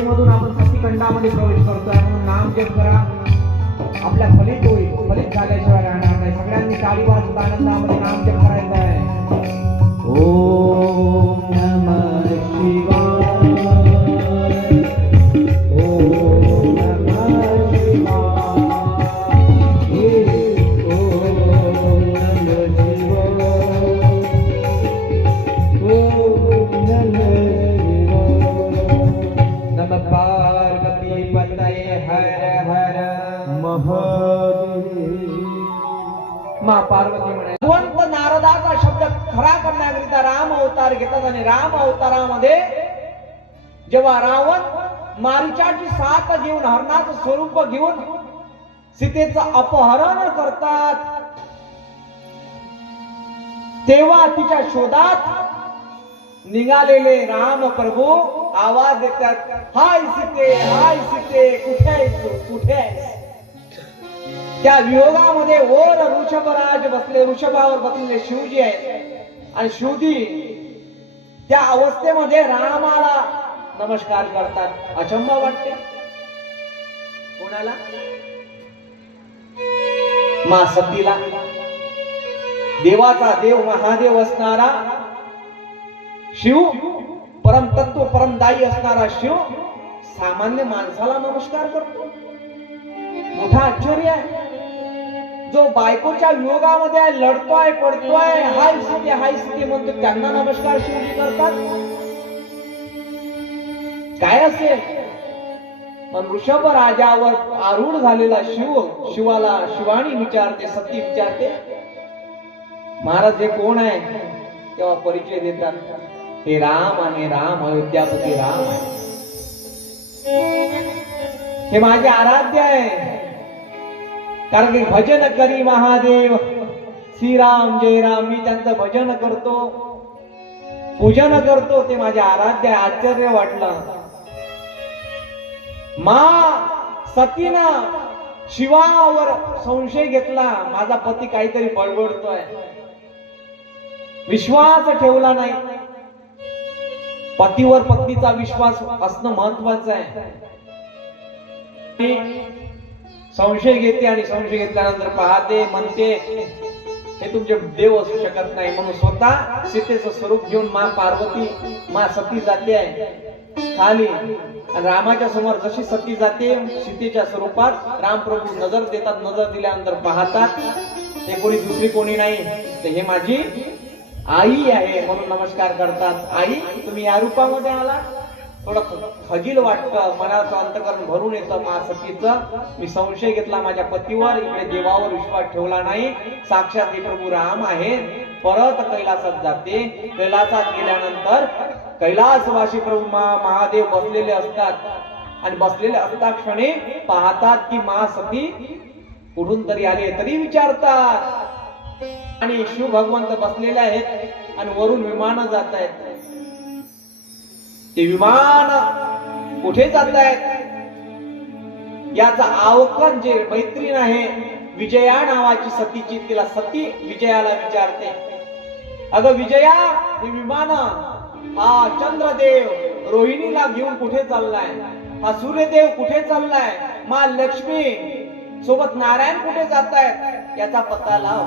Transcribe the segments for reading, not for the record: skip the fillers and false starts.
मधून आपण सतीखंडामध्ये प्रवेश करतोय म्हणून नाम जप करा, आपल्या फलित होईल. फलित झाल्याशिवाय राहणार नाही. सगळ्यांनी टाळी वाजवत आनंदामध्ये नाम जप करायचा आहे. ओम नमः शिवाय, ओम नमः शिवाय, ओम नमः शिवाय, ओम नमः पार्वती पतये हर हर महादेव. मां पार्वती म्हणे भगवंत नारदाचा शब्द खरा करण्याकरिता राम अवतार घेतात आणि राम अवतारामध्ये जेव्हा रावण मारीचाची साथ घेऊन हरणाचं स्वरूप घेऊन सीतेचं अपहरण करतात तेव्हा तिच्या शोधात निघालेले राम प्रभू आवाज देतात, हाय सीते कुठे आहेस तू, कुठे आहेस. त्या वियोगामध्ये वर ऋषभराज बसले, ऋषभावर बसलेले शिवजी आहेत आणि शिवजी त्या अवस्थेमध्ये रामाला नमस्कार करतात. अचंबा वाटते कोणाला? मा सतीला. देवाचा देव महादेव असणारा शिव, परम तत्व परमदायी असणारा शिव सामान्य माणसाला नमस्कार करतो. मोठा आश्चर्य आहे. जो बायकोच्या वियोगामध्ये लढतोय पडतोय, हाय सीते म्हणतो, त्यांना नमस्कार शिवजी करतात. काय असेल? पण ऋषभ राजावर आरूढ झालेला शिवाला शिवानी विचारते, सती विचारते, महाराज हे कोण आहे? तेव्हा परिचय देतात, हे राम आहे, राम अयोध्यापती राम आहे, हे माझे आराध्य आहे. कारण की भजन करी महादेव श्रीराम जय राम, मी त्यांचं भजन करतो, पूजन करतो, ते माझे आराध्य आहे. आश्चर्य वाटलं. सतीनं शिवावर संशय घेतला, माझा पती काहीतरी बडबडतोय, विश्वास ठेवला नाही. पतीवर पत्नीचा विश्वास असणं महत्वाचं आहे. संशय घेते आणि संशय घेतल्यानंतर पाहते, म्हणते हे तुमचे देव असू शकत नाही, म्हणून स्वतः सीतेचं स्वरूप घेऊन मां पार्वती मां सती जाते आहे खाली. आणि रामाच्या समोर जशी सती जाते सीतेच्या स्वरूपात रामप्रभू नजर देतात. नजर दिल्यानंतर पाहतात ते कोणी दुसरी कोणी नाही, ते हे माझी आई आहे म्हणून नमस्कार करतात. आई तुम्ही या रूपामध्ये आला. थोडं खजील वाटतं, मनाचं अंतकरण भरून येतं मा सतीचं. मी संशय घेतला माझ्या पतीवर, इकडे देवावर विश्वास ठेवला नाही. साक्षात हे प्रभू राम आहे. परत कैलासात जाते. कैलासात गेल्यानंतर कैलासवासी प्रभू महादेव बसलेले असतात आणि बसलेले असता क्षणी पाहतात की मा सती कुठून तरी आले, तरी विचारतात आणि शिव भगवंत बसलेले आहेत आणि वरून विमान जात आहेत. ते विमान कुठे जात आहेत याचा अवकन जे मैत्रीण आहे विजया नावाची सतीची, तिला सती विजयाला विचारते, अगं विजया, हे विमान हा चंद्रदेव रोहिणीला घेऊन कुठे चाललाय? हा सूर्यदेव कुठे चाललाय? मा लक्ष्मी सोबत नारायण कुठे जात आहेत? याचा पत्ता लाव.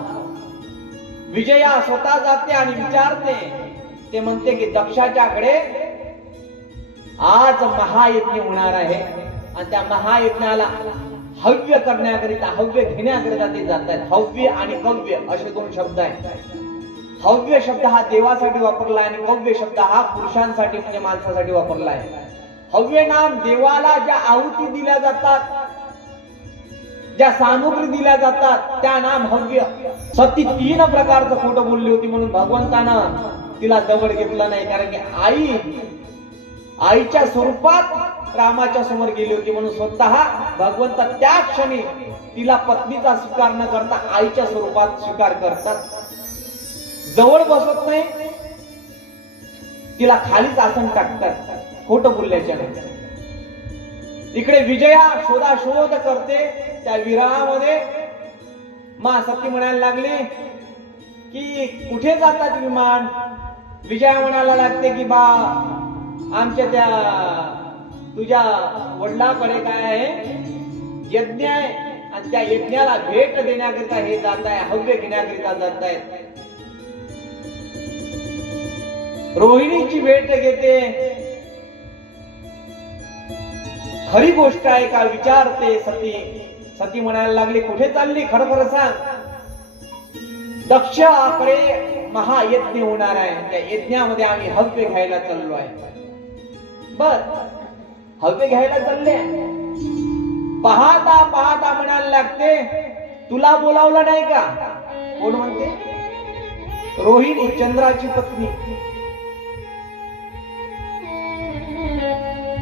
विजया स्वतः जाते आणि विचारते. ते म्हणते की दक्षाच्याकडे आज महायज्ञ होणार आहे आणि त्या महायज्ञाला हव्य करण्याकरिता, हव्य घेण्याकरिता ते जात आहेत. हव्य आणि कव्य असे दोन शब्द आहेत. हव्य शब्द हा देवासाठी वापरला आणि कव्य शब्द हा पुरुषांसाठी म्हणजे माणसासाठी वापरला आहे. हव्य नाम देवाला ज्या आहुती दिल्या जातात, ज्या सामुग्री दिल्या जातात त्या नाम हव्य. सती 3 प्रकारचं खोटं बोलली होती म्हणून भगवंतानं तिला जवळ घेतलं नाही. कारण की आईच्या स्वरूपात रामाच्या समोर गेली होती म्हणून स्वतः भगवंत त्या क्षणी तिला पत्नीचा स्वीकार न करता आईच्या स्वरूपात स्वीकार करतात. जवळ बसत नाही, तिला खालीच आसन टाकतात खोटं बोलल्याच्या. इकडे विजया शोधाशोध करते. त्या विरहामध्ये मा सती म्हणायला लागली की कुठे जातात विमान. विजया म्हणायला लागते की बा आमच्या त्या तुझ्या वडिलांकडे काय आहे, यज्ञ आहे आणि त्या यज्ञाला भेट देण्याकरिता हे जात आहे, हव्य घेण्याकरिता जात आहे. रोहिणीची भेट घेते. खरी गोष्ट आहे का विचारते सती. सती म्हणायला लागली कुठे चालली, खरं खरं सांग. दक्षाकडे महायज्ञ होणार आहे, त्या यज्ञामध्ये आम्ही हव्य घ्यायला चाललो आहे. बर, हव्य घ्यायला चालले. पाहता पाहता म्हणायला लागते तुला बोलावलं नाही का. कोण म्हणते. रोहिणी, चंद्राची पत्नी.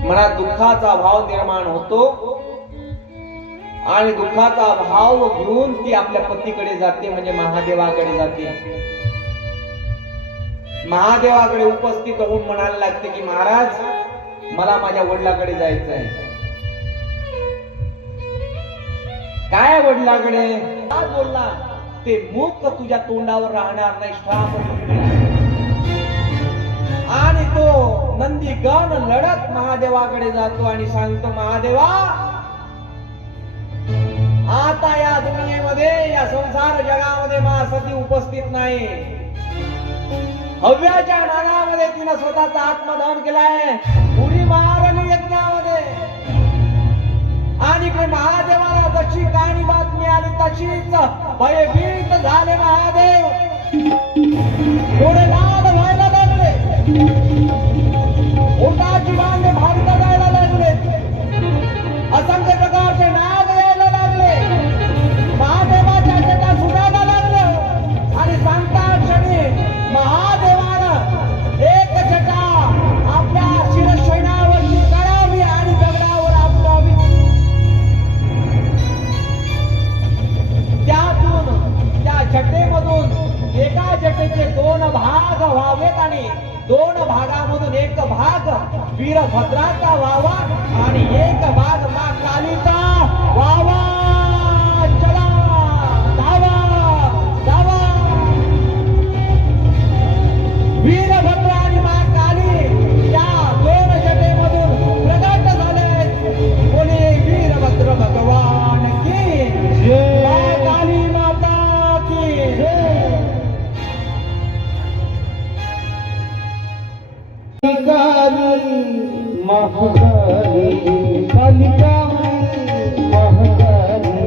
मनात दुःखाचा भाव निर्माण होतो आणि दुःखाचा भाव घेऊन ती आपल्या पतीकडे जाते, म्हणजे महादेवाकडे जाते. महादेवाकडे उपस्थित होऊन म्हणायला लागते की महाराज मला माझ्या वडिलाकडे जायचं आहे. काय वडिलाकडे. काय बोलला ते मुख तुझ्या तोंडावर राहणार नाही, श्राप. आणि तो नंदी गण लढत महादेवाकडे जातो आणि सांगतो महादेवा आता या दुनियेमध्ये, या संसार जगामध्ये मा सती उपस्थित नाही. हव्याच्या नागामध्ये तिनं स्वतःचा आत्मदहन केलाय, उडी मारली यज्ञामध्ये. आणि इकडे महादेवाला जशी काही बातमी आली तशीच भयभीत झाले महादेव. थोडे नाद व्हायला लागले, ओटाची बांधे भागता जायला लागले, असंख्य प्रकारचे नाद यायला लागले, महादेवाच्या जटा सुटायला लागलं. आणि सांगता क्षणी महादेवानं एक जटा आपल्या शिरशैनावरची काढावी आणि दगडावर आपटावी. त्यातून त्या जटेमधून एका जटेचे 2 भाग व्हावेत आणि 2 भागामधून एक भाग वीरभद्राचा व्हावा आणि एक भाग मा कालीचा व्हावा. चला धावा धावा. वीरभद्र आणि मा काली या 2 जटेमधून प्रगट झाले. बोले वीरभद्र भगवान की जय, मा काली माता की जय. महाकाली कालिकाली महाकाली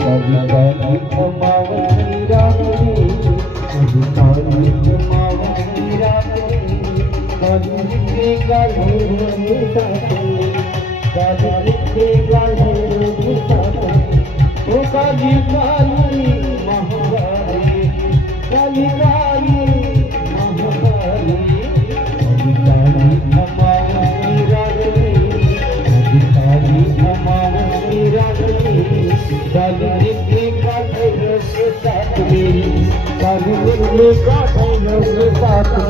कालिकाली क्षमावती राखी, कालिकाली क्षमावती राखी. कालिके गाढे साथे, कालिके गाढे साथे. ओ कालिकाली महाकाली कालिकाली महाकाली काली क्षमावती राखी, काली क्षमावती राखी. कालिके गाढे साथे, कालिके गाढे साथे.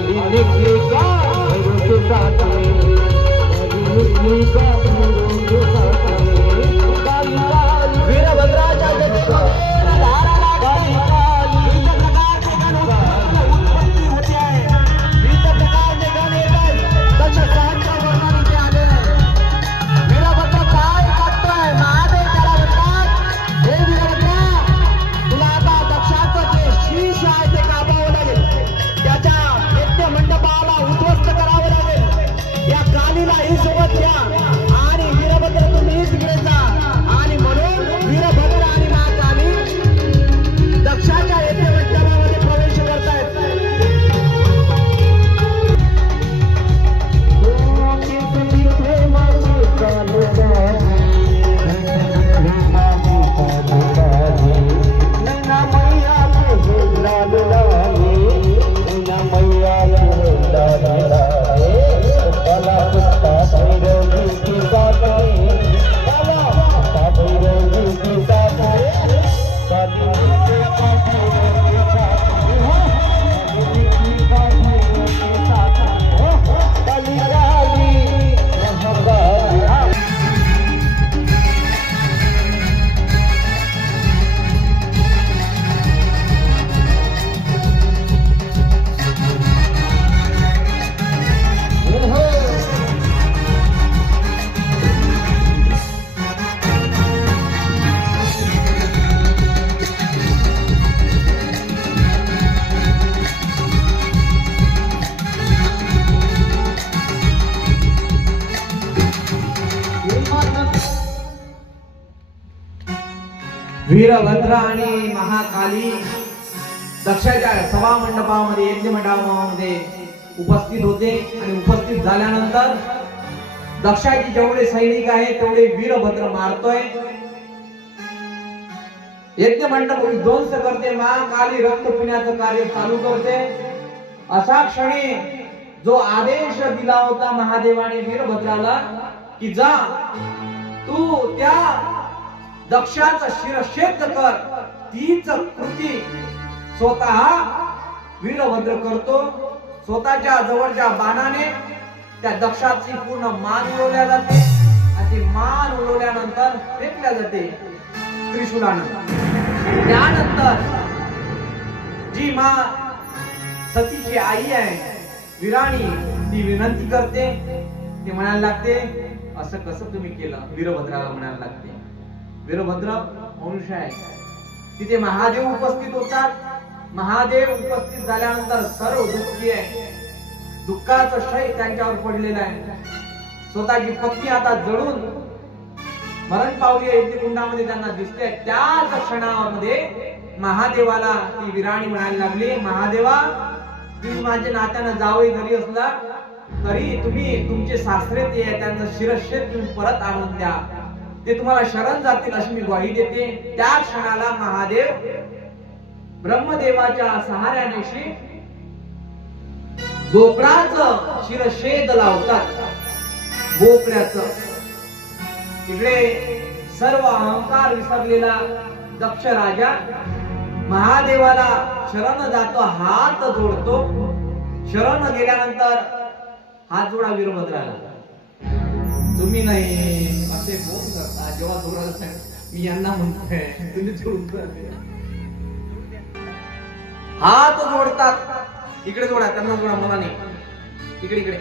काली निकली का भरोसे साथ में, काली निकली का भरोसे साथ में, काली काली वीरभद्राच्या जन्माला धारा लागते, काली काली उत्पत्ती होते आहे, विविध प्रकारचे गण येतात, तसे सहस्र वर्णाने ते आले आहे. वीरभद्र काय करतोय? महादेव त्याला म्हणतात, हे वीरभद्रा, तुला आता दक्षाचं जे शीश आहे ते कापावं लागेल, त्याच्या यज्ञ मंडपाला उद्ध्वस्त करावं लागेल. या कालीला ही सोबत घ्या आणि वीरभद्र तुम्ही तिकडे जा. आणि म्हणून वीरभद्र आणि महाकाली दक्षाच्या यज्ञ मंडपामध्ये प्रवेश करतायत. वीरभद्र आणि महाकाली दक्षाच्या सभा मंडपामध्ये यज्ञ मंडपामध्ये उपस्थित होते. आणि उपस्थित झाल्यानंतर दक्षाचे जेवढे सैनिक आहेत तेवढे वीरभद्र मारतोय, यज्ञ मंडप विध्वंस करते, महाकाली रक्त पिण्याचं कार्य चालू करते. अशा क्षणी जो आदेश दिला होता महादेवाने वीरभद्राला की जा तू त्या दक्षाचा शिरच्छेद कर, तीच कृती स्वतः वीरभद्र करतो. स्वतःच्या जवळच्या बाणाने त्या दक्षाची पूर्ण मान उडवल्या जाते आणि ती मान उडवल्यानंतर फेकल्या जाते त्रिशूलानं. त्यानंतर जी माँ सतीची आई आहे वीराणी, ती विनंती करते, ती म्हणायला लागते असं कसं तुम्ही केलं. वीरभद्राला म्हणायला लागते, वीरभद्र मनुष्य आहे. तिथे महादेव उपस्थित होतात. महादेव उपस्थित झाल्यानंतर सर्व दुःखी आहे, दुःखाचं क्षय त्यांच्यावर पडलेलं आहे. स्वतःची पत्नी आता जळून मरण पावली आहे, यज्ञकुंडामध्ये त्यांना दिसते. त्याच क्षणामध्ये महादेवाला ती वीराणी म्हणायला लागली, महादेवा तुम्ही माझ्या नात्यानं जावई जरी असला तरी तुम्ही तुमचे सासरे ते त्यांचं शिरच्छेद तुम्ही परत आणून द्या, ते तुम्हाला शरण जातील अशी मी ग्वाही देते. त्या क्षणाला महादेव ब्रह्मदेवाच्या सहाऱ्याने बोकडाचं शिरच्छेद लावतात. बोकड्याचं इकडे सर्व अहंकार विसरलेला दक्ष राजा महादेवाला शरण जातो, हात जोडतो. शरण गेल्यानंतर हात जोडा वीरभद्राला, तुम्ही नाही असे बोल करता. जेव्हा जोडायला मी यांना म्हणतोय तुम्ही जोडून हात जोडतात. इकडे जोडा, त्यांना जोडा, मला नाही. इकडे इकडे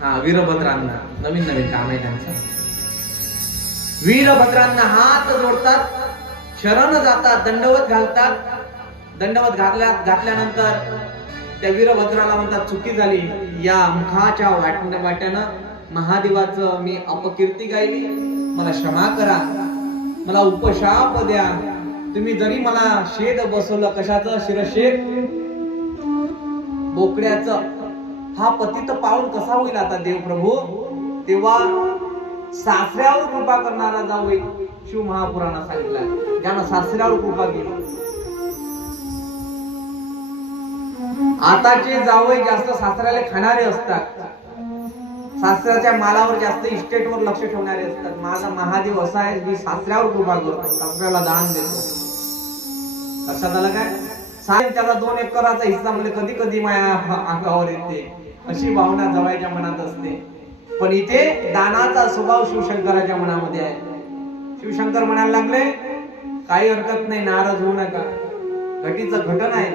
हा वीरभद्रांना नवीन नवीन काम आहे त्यांचं. वीरभद्रांना हात जोडतात, शरण जातात, दंडवत घालतात. दंडवत घातल्यानंतर त्या वीरभद्राला म्हणतात चुकी झाली, या मुखाच्या वाट्यानं महादेवाचं मी अपकीर्ती गायली, मला क्षमा करा, मला उपशाप द्या. तुम्ही जरी मला शेद बसवलं, कशाचं शिरच्छेद, बोकड्याचं. हा पतित पाऊल कसा होईल आता देव प्रभू. तेव्हा सासऱ्यावर कृपा करणारा जावई शिव महापुराणात सांगितलं, ज्यानं सासऱ्यावर कृपा केली. आताचे जावई जास्त सासऱ्याला खाणारे असतात, सासऱ्याच्या मालावर जास्त इस्टेटवर लक्ष ठेवणारे असतात. माझा महादेव असा आहे, मी सासऱ्यावर कृपा करतो, सासऱ्याला दान देतो. लक्षात आलं काय. त्याला 2 एकराचा हिस्सा म्हणजे कधी कधी माया अंगावर येते, अशी भावना जवाईच्या मनात असते. पण इथे दानाचा स्वभाव शिवशंकराच्या मनामध्ये आहे. शिवशंकर म्हणायला लागले काही हरकत नाही, नाराज होऊ नका, घटीचं घटन आहे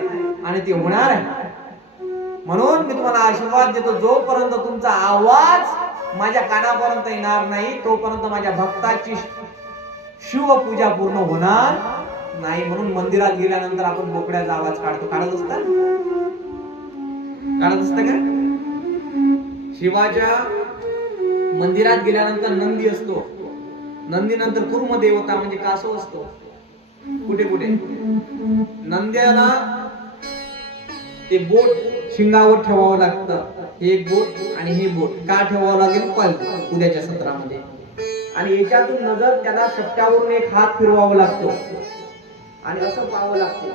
आणि ते होणार आहे. म्हणून मी तुम्हाला आशीर्वाद देतो, जोपर्यंत तुमचा आवाज माझ्या कानापर्यंत येणार नाही तोपर्यंत माझ्या भक्ताची शिवपूजा पूर्ण होणार नाही. म्हणून मंदिरात गेल्यानंतर आपण बोकड्याचा आवाज काढतो. काढत असत का? शिवाच्या मंदिरात गेल्यानंतर नंदी असतो, नंदी नंतर कुर्म देवता म्हणजे कासव असतो. कुठे कुठे नंद्याला ते बोट शिंगावर ठेवावं लागतं. हे एक बोट आणि हे बोट का ठेवावं लागेल पाहिजे उद्याच्या सत्रामध्ये. आणि याच्यातून नजर त्याला सप्त्यावरून एक हात फिरवावा लागतो आणि असं पाहावं लागतं.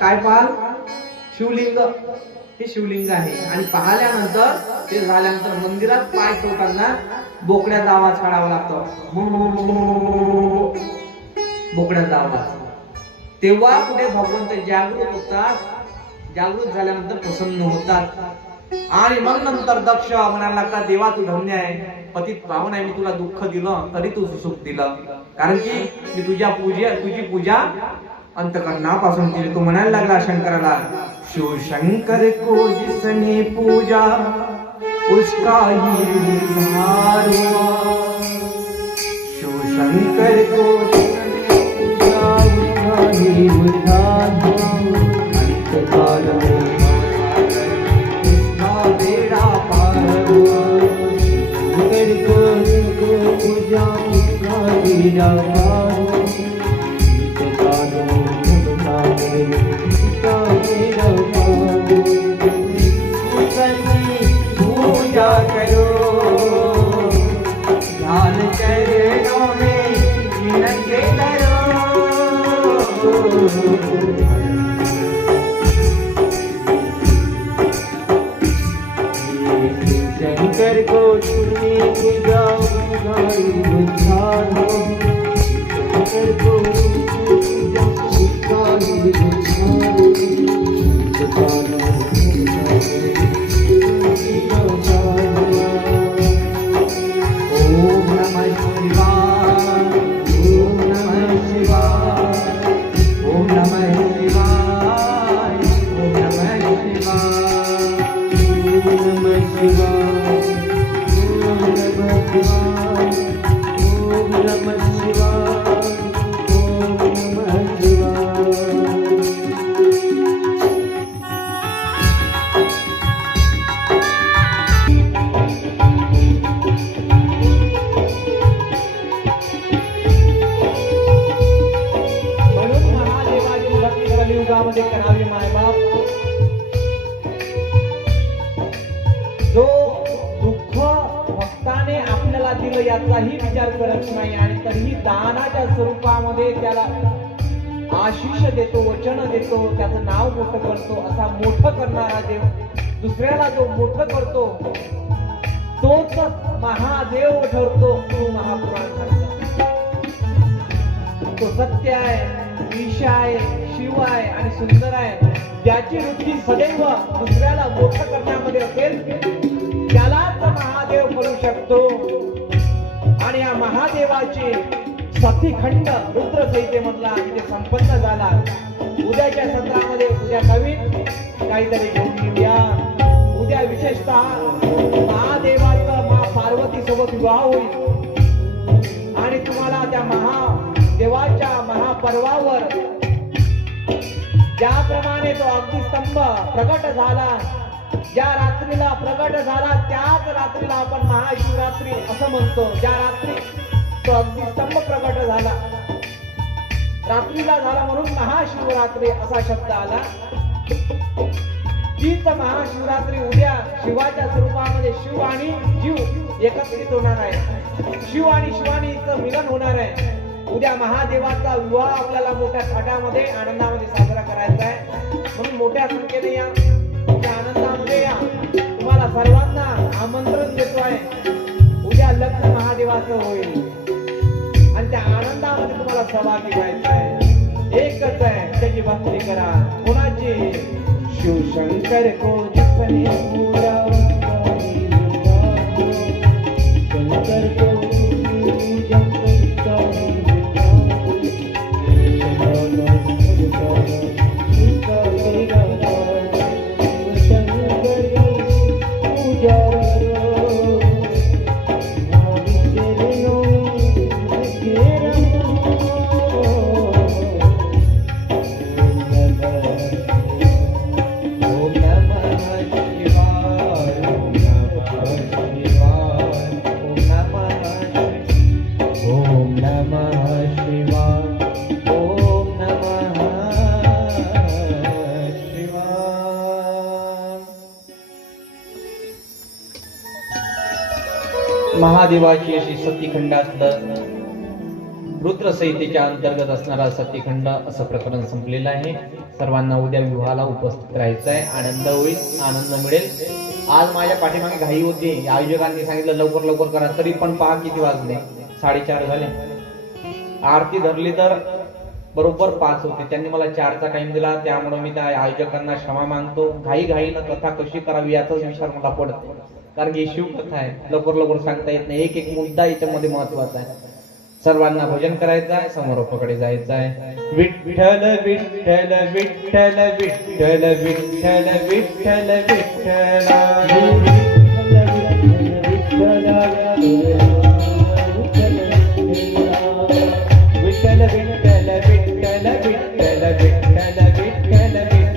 काय पाहाल? शिवलिंग. हे शिवलिंग आहे. आणि पाहिल्यानंतर ते झाल्यानंतर मंदिरात पाय ठेवताना बोकड्याचा आवाज काढावा लागतो. बोकड्याचा आवाज. तेव्हा कुठे भगवंत जागृत होतात. जागृत झाल्यानंतर प्रसन्न होतात. आणि मग नंतर दक्ष म्हणायला लागतात देवा तू धन्य आहे, पतित पावन आहे, मी तुला दुःख दिलं तरी तू सुख दिलं, कारण की मी तुझी पूजा अंतकरणापासून केली. तो म्हणायला लागला शंकराला, शिवशंकर को जिसने पूजा उसका ही उद्धार हुआ. शिवशंकर को जिसने पूजा उसका ही उद्धार हुआ. अंतकाल में उसका बेड़ा पार हुआ. शिवशंकर को पूजा उसका बेड़ा पार हुआ. पूजा करो ध्यान चरणों में जिनके डरो. शंकर को चुनी पूजा उद्धार हो. शंकर को पूजा ओम नमः शिवाय, ओम नमः शिवाय, ओम नमः शिवाय, ओम नमः शिवाय, ओम नमः शिवाय, ओम नमः शिवाय, ओम नमः शिवाय, ओम नमः शिवाय. युगामध्ये करावे मायबाप. जो दुःख भक्ताने आपल्याला दिलं याचाही विचार करत नाही आणि तरीही दानाच्या स्वरूपामध्ये त्याला आशिष देतो, वचन देतो, त्याचं नाव मोठं करतो. असा मोठं करणारा देव, दुसऱ्याला जो मोठं करतो तोच महादेव ठरतो. तो महापुराण ठरतो. तो सत्य आहे, ईश आहे, शिव आहे आणि सुंदर आहे. त्याची वृत्ती सदैव दुसऱ्याला मोठं करण्यामध्ये असेल त्यालाच महादेव करू शकतो. आणि या महादेवाचे सतीखंड रुद्र संहितेमधला इथे संपन्न झाला. उद्याच्या सत्रामध्ये उद्या नवीन काहीतरी घेऊन येऊया. उद्या विशेषतः महादेवाचा पार्वती सोबत विवाह होईल आणि तुम्हाला त्या महादेवाच्या महापर्वावर ज्याप्रमाणे तो अग्निस्तंभ प्रकट झाला, ज्या रात्रीला प्रकट झाला त्याच रात्रीला आपण महाशिवरात्री असं म्हणतो. ज्या रात्री तो अग्निस्तंभ प्रकट झाला, रात्रीला झाला म्हणून महाशिवरात्री असा शब्द आला. तीच महाशिवरात्री उद्या शिवाच्या स्वरूपामध्ये शिव आणि जीव एकत्रित होणार आहे. शिव आणि शिवानीचं मिलन होणार आहे. उद्या महादेवाचा विवाह आपल्याला मोठ्या थाटामध्ये आनंदामध्ये साजरा करायचा आहे. म्हणून मोठ्या संख्येने या, त्या आनंदामध्ये या. तुम्हाला सर्वांना आमंत्रण देतोय. उद्या लग्न महादेवाचं होईल आणि त्या आनंदामध्ये तुम्हाला सहभागी व्हायचं आहे. एकच आहे, त्याची भक्ती करा. कोणाची शंकर को जिसने पूरा शंकर को पूजा करता हूँ महादेवाची अशी सतीखंडातलं रुद्रसंहितेच्या अंतर्गत असणारा सतीखंड असं प्रकरण संपलेलं आहे. सर्वांना उद्या विवाहाला उपस्थित राहायचं आहे. आनंद होईल, आनंद मिळेल. आज माझ्या पाठीमागे घाई होती. आयोजकांनी सांगितलं लवकर लवकर करा, तरी पण पहा किती वाजले, 4:30 झाले. आरती धरली तर बरोबर 5 होते. त्यांनी मला 4चा टाइम दिला, त्यामुळे मी त्या आयोजकांना क्षमा मागतो. घाईनं कथा कशी करावी याचाच विचार मला पडतो, कारण की शिवकथा आहे, लवकर लवकर सांगता येत नाही. एक एक मुद्दा याच्यामध्ये महत्वाचा आहे. सर्वांना भजन करायचं आहे, समोरोपाकडे जायचं आहे. Vitthal Vitthal Vitthal Vitthal Vitthal Vitthal Vitthal Vitthal Vitthal Vitthal Vitthal Vitthal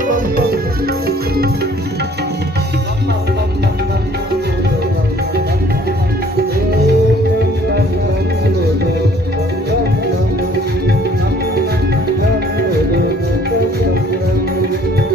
Thank you.